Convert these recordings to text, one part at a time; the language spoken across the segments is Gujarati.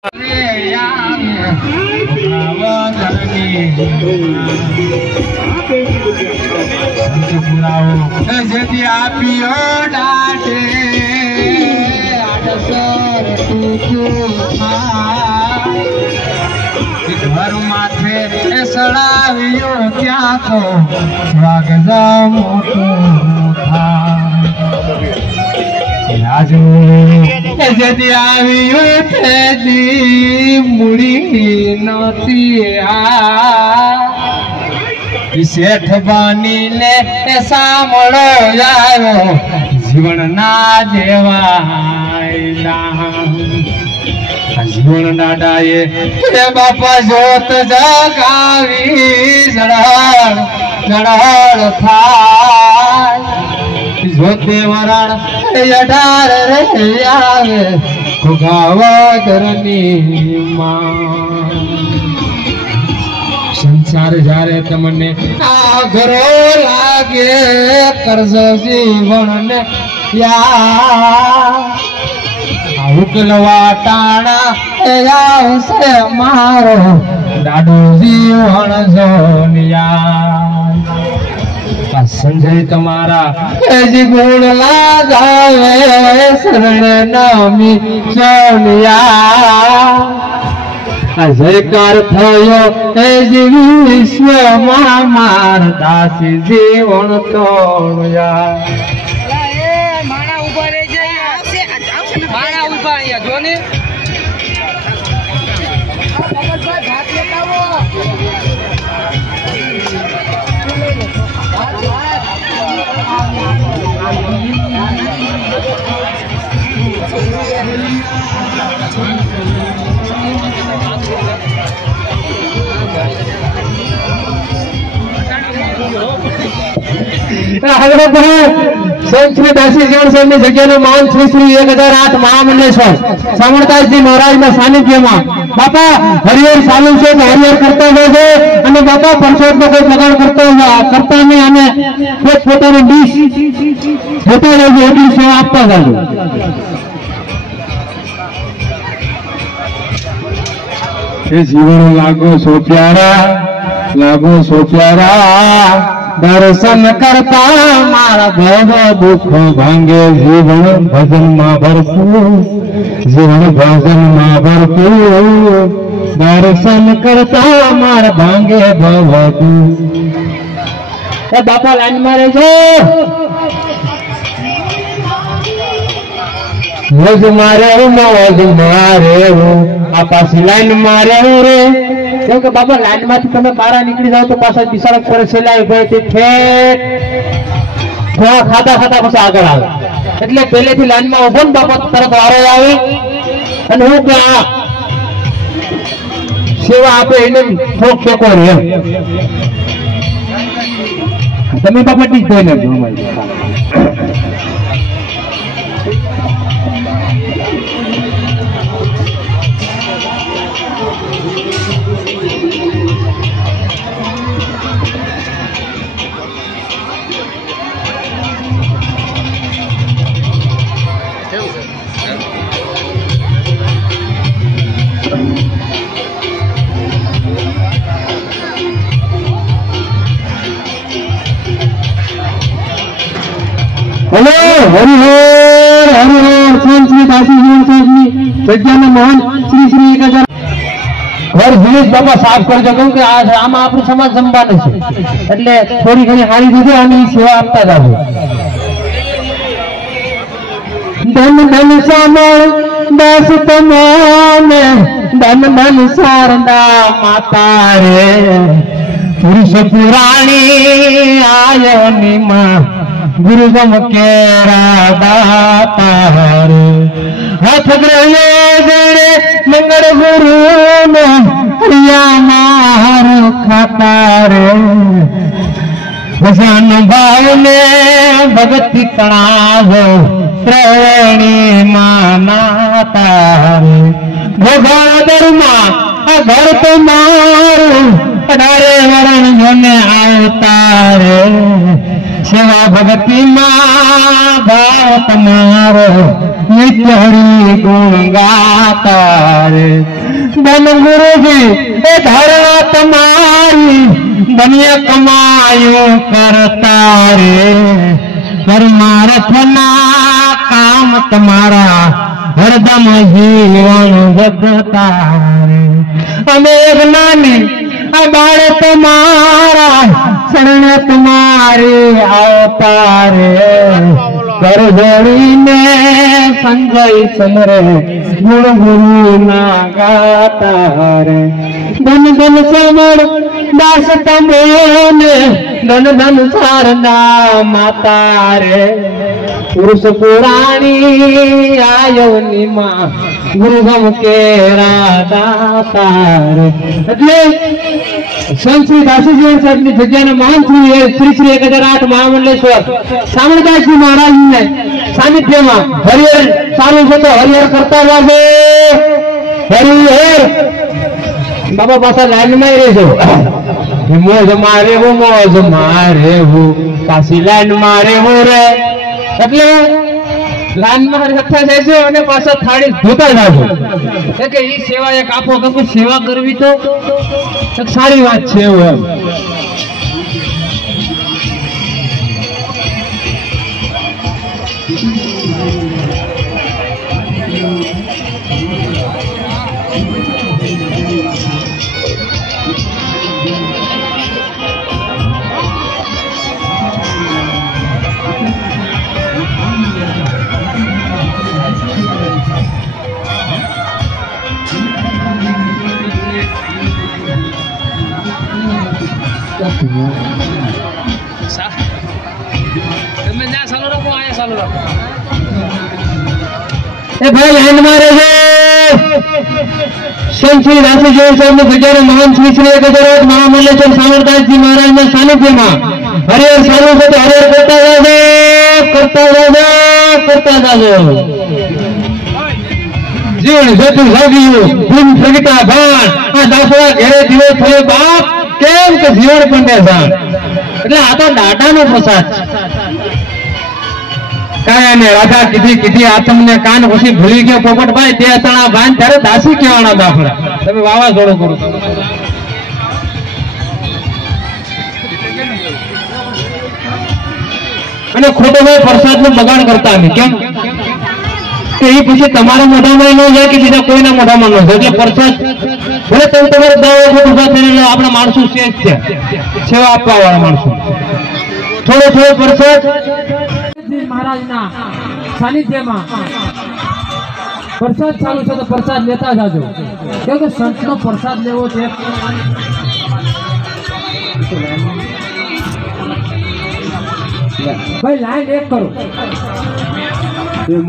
घर माथे सड़ावियो क्या तो स्वागत मोटो था यदि आवियो तेजी मुड़ी नती सेठ बानी ने सामड़ो जायो जीवन ना देवायला जीवन डाडाए बापा जोत जगावी जड़ाड़ जड़ाड़ था जोते वरण यडार रे आवे खुगावदरनी मां संसार जारे तमने आगरो लागे कर्ज जीवन ने या उकलवा टाणा से मारो डाडू जीवन जोनिया संजय तुम्हारा जी गुण ला जावे शरण नामी सोनिया जयकार थयो जी विश्व मार दासी जीवन तोड़या जोने श्री दासी जीवन स्वामी जग्या मान श्री श्री 1008 महामंडलेश्वर सामरदास जी महाराज ना सानिध्य में बापा हरिहर चालू से हरिहर करता हो અને બાપા પરસોદ નો કોઈ પ્રકાર કરતા નહીં અને પોતાનું ડીશ જોતા રહેજો એટલી સેવા આપતા જાજો એ જીવન લાગો સો પ્યારા दर्शन करता मारा भव दुख भांगे जीवन भजन में भरपूर जीवन भजन में भरपूर दर्शन करता मारा भांगे भव दुख बापा लाइन मारे जो मौज मारे बापा लाइन मारे रे क्योंकि बाबा लाइन में તમે બહાર નીકળી જાવ તો પાછા બિસાડક પર સેલાઈ ગઈ તે ઠેઠ ખાતા પછી આગળ આવે એટલે પહેલેથી લાઈન માં ઉભો ને બાપા તરત વારો આવે અને હું કે આ સેવા આપે એને ઠોક ઠોકો રે તમે બાપા ઠીક થઈને हेलो हरिहर श्री दासी जीवन स्वामी जग्या में मोहन श्री श्री 1000 घर दिनेश बाबा साफ कर जो कि आज आम आपनु समाज संभाले छे એટલે થોડી ઘણી હારી દીધો અને સેવા આપતા જાવ ધન ધન સામળ દાસ તમાને ધન ધન શારદા માતા રે પુરુષ પુરાણી આયો ની માં गुरु गम केरा दातार हाथ ग्रहे जड़े मंगल गुरु ने प्रिया मार खातार भजन भाव ने भगति कणावो श्रेणी माना तार भगवादर मां घर तो मारू अडारे वरण जोने आवतार सेवा भगति मां भाव तमारो नित्य हरि गुण गाता रे। धन गुरु जी ए धरना तुम्हारी दुनिया कमायो करता रे। परमार्थ ना काम तुम्हारा हरदम जीवन जगता रे। हमें नानी बाड़ तुम्हारा शरण तुम्हारे अवतार कर जोड़ी ने संजय समरे गुण गुरु ना गाता रे। धन धन समर दास तमोने धन धन सारदा माता रे। पुरुष पुराणी आयो निमा गुरुगम के राधा रे। એટલે સંત શ્રી દાસીજી સાહેબની જગ્યાના મહાન શ્રી શ્રી 1008 મહામંડલેશ્વર સામળદાસજી મહારાજને સાનિધ્યમાં હરિહર ચાલુ છે તો હરિહર કરતા રહેજો। હરિહર બાબા પાછા લાઈનમાં રહેજો। મોજ મારે હું પાછી લાઈન મારે હું રે એટલે લાઈનમાં રખા જજો અને પાછા થાળી ધોતા જાજો કે ઈ સેવા એક આપો કે સેવા કરવી તો એક સારી વાત છે એવું भाई लाइन मारे संत श्री दासीजी साहेब जग्याना महान श्री श्री 1008 महामंडलेश्वर सामरदासजी महाराज ना सानिध्य में हरिहर चालू है तो हरिहर करता जाओ। जीवन जतु जाग्યું ભૂમ પ્રગટા ભાણ આ દાસડા ઘરે દિવસ થયો બાપ કેમ કે જીવન પંડે જાણ એટલે આ તો દાદાનો પ્રસાદ કાયા ને રાધા કીધી આ તમને કાન પછી ભૂલી ગયો પોપટભાઈ તે અતણા ભાન ત્યારે દાસી કહેવાના દાખલા તમે વાવાઝોડું કરો અને ખોટો ભાઈ પ્રસાદનો બગાડ કરતા અમે કેમ કે એ પછી તમારા મોઢામાં ન જાય કે બીજા કોઈના મોઢામાં ન જાય એટલે પ્રસાદ ભલે તમે તમારે દાવો પ્રસાદ લઈને આપણા માણસો શેષ છે સેવા આપવા વાળા માણસો થોડો પ્રસાદ महाराजना सानिध्य में प्रसाद चालू है तो प्रसाद लेता जाजो क्योंकि संत नो प्रसाद लेवो छे भाई लाइन एक करो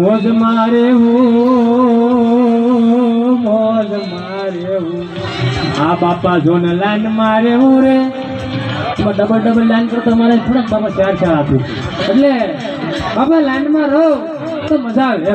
मौज मारे आ बापा जो ने लाइन मारे हूँ रे डबल लाइन करो तो मारे थोड़ा बाबा चार आप એટલે બાબા લાઈનમાં રહો તો મજા આવે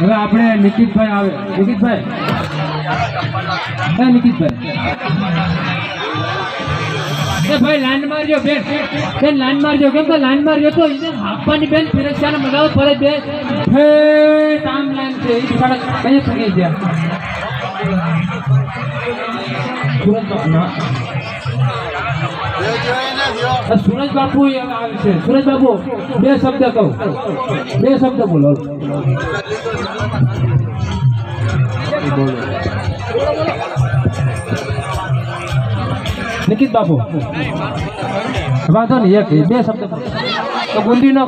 હવે આપણે નિકિતભાઈ આવે નિકિતભાઈ એ ભાઈ લાઈન મારજો બેન લાઈન મારજો કેમ કે લાઈન મારજો તો આપવાની બેન ફિરસ્યાને મગાવ પડે બે હે ટાઈમ લાઈન છે એ સડક કઈ થઈ ગયા सूरज बापू सूरज बाबू बे शब्द कहूँ बे शब्द बोलो निकित बाबू वादो नहीं एक बे शब्द तो बूंदी न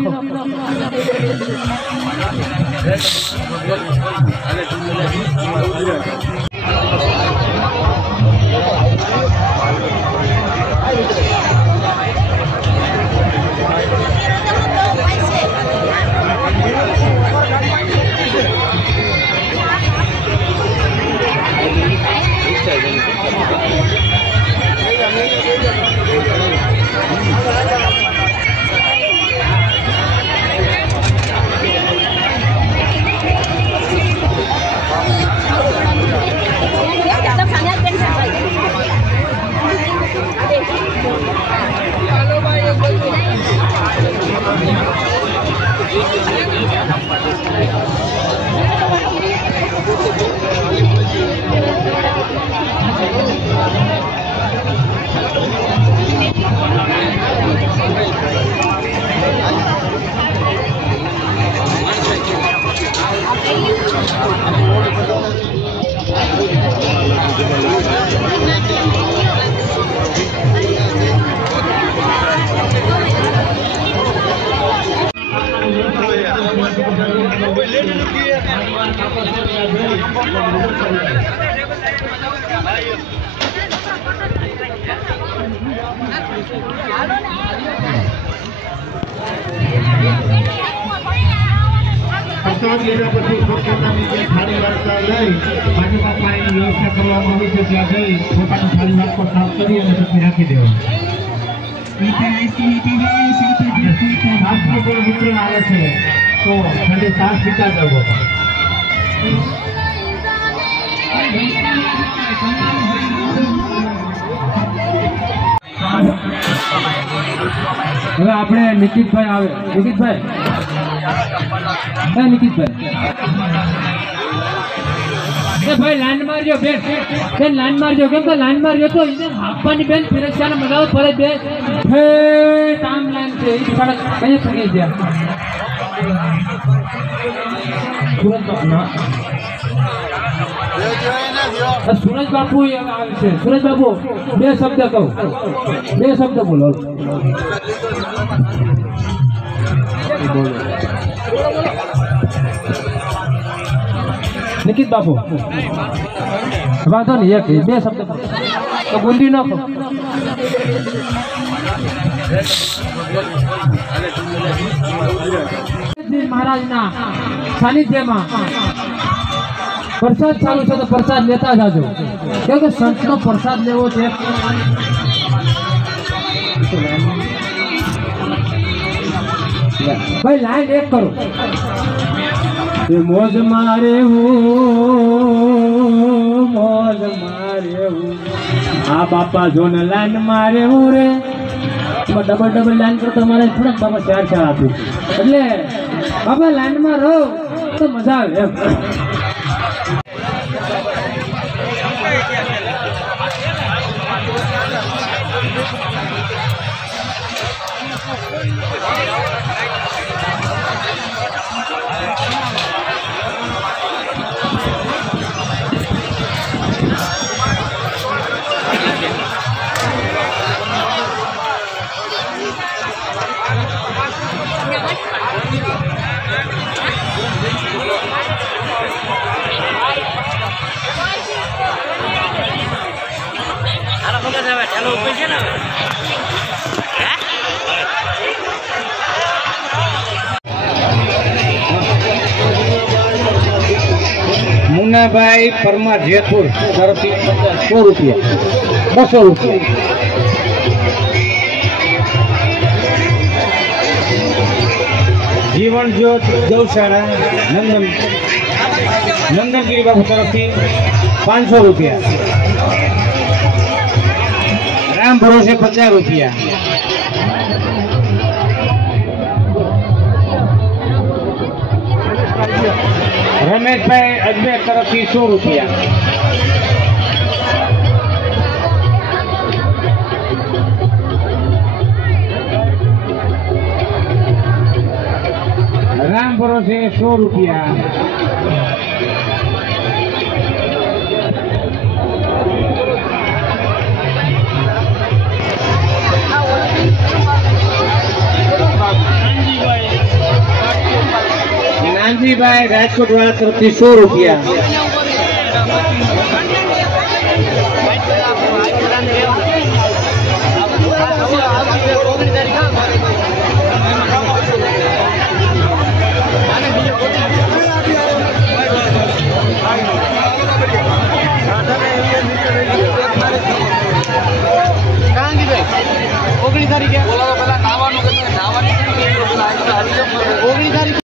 પ્રસાદ લીધા પછી પોતાની જે થાળી વાળતા લઈ બાજુમાં પાણીની વ્યવસ્થા કરવામાં આવી છે ત્યાં જઈ પોતાની થાળી વાળકો સાફ કરી અને પછી રાખી દેવાનું. મિત્ર આવે છે તો ખાલી સાફ પીતા જવો. હવે આપણે નિકિતભાઈ આવે. નિકિતભાઈ એ ભાઈ લાઈન મારજો બેન લાઈન મારજો. કેમ કે લાઈન મારજો તો આપવાની બેન ફિરસ્યાને મગાવો પડે બેન. આમ લાઈન છે એ સડક કઈ થઈ ગયા. સુરજ બાપુ આવે છે. સુરજ બાપુ બે શબ્દ કહું. બે શબ્દ બોલો. નિકિત બાપુ વાંધો નહીં એક બે શબ્દ તો ગુંદી નાખો. મહારાજના સાનિધ્યમાં પ્રસાદ ચાલુ છે તો પ્રસાદ લેતા જાજો. કેમ કે સંતનો પ્રસાદ લેવો છે. ભાઈ લાઈન એક કરો. મોજ મારે મોજ મારે આ બાપા જોને લાઈન મારે રે ડબલ લાઈન કરો. તમારે થોડાક બાપા ચાર આપ્યું એટલે બાપા લાઈનમાં રહો તો મજા આવે એમ. મુન્નાભાઈ પરમાર જેતપુર તરફથી 100 રૂપિયા 200 રૂપિયા. જીવન જ્યોત ગૌશાળા નંદનગીરી બાપુ તરફથી 500 રૂપિયા. રામ ભરોસે 50 રૂપિયા. રમેશભાઈ અજમેર તરફથી 100 રૂપિયા. રામ ભરોસે 100 રૂપિયા. કાનજીભાઈ રાજકોટ વાળા તરફથી 100 રૂપિયા. તારીખે બોલાવો પેલા નાવાનું 19 તારીખે